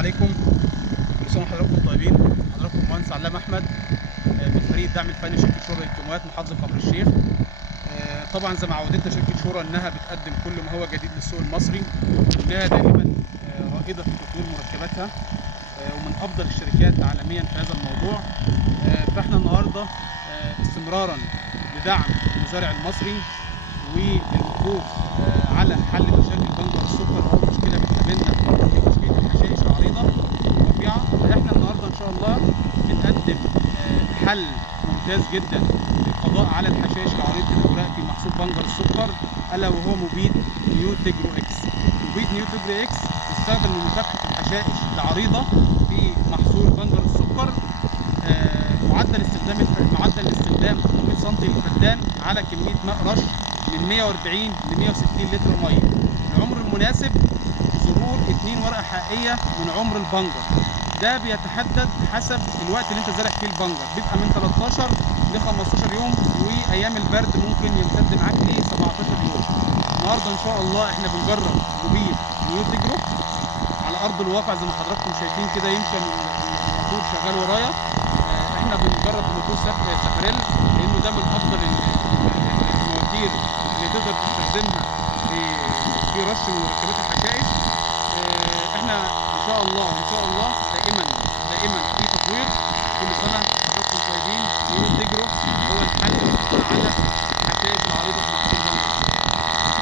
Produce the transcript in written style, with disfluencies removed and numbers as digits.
عليكم. كل سنه وحضراتكم طيبين. حضراتكم المهندس علام احمد من فريق الدعم الفني شركه شورى للكيماويات محافظه كفر الشيخ. طبعا زي ما عودتنا شركه شورى انها بتقدم كل ما هو جديد للسوق المصري، وانها دائما رائده في تطوير مركباتها ومن افضل الشركات عالميا في هذا الموضوع. فاحنا النهارده استمرارا لدعم المزارع المصري والوقوف على حل مشاكل بنجر السكر او مشكله بتقابلنا هي مشكله الحشائش العريضه الرفيعه. فاحنا النهارده ان شاء الله بنقدم حل ممتاز جدا للقضاء على الحشائش العريض في الاوراق في محصول بنجر السكر، الا وهو مبيد نيوتجرو اكس. مبيد نيوتجرو اكس يستخدم لمكافحه الحشائش العريضه في محصول بنجر السكر. معدل الاستخدام 100 سم للفدان على كميه ماء رش من 140 ل 160 لتر ميه. العمر المناسب ظهور 2 ورقه حقيقيه من عمر البنجر. ده بيتحدد حسب الوقت اللي انت زارع فيه البنجر، بيبقى من 13 ل 15 يوم، وايام البرد ممكن يمتد معاك ل 17 يوم. النهارده ان شاء الله احنا بنجرب مبيد نيوتجرو على ارض الواقع زي ما حضراتكم شايفين كده. يمكن الموتور شغال ورايا. احنا بنجرب موتور سافريل لانه ده من افضل المواتير اللي تقدر تستخدمها في رش مركبات الحشائش. احنا ان شاء الله دائما في تطوير. كل سنه وانتم طيبين. نيوتجرو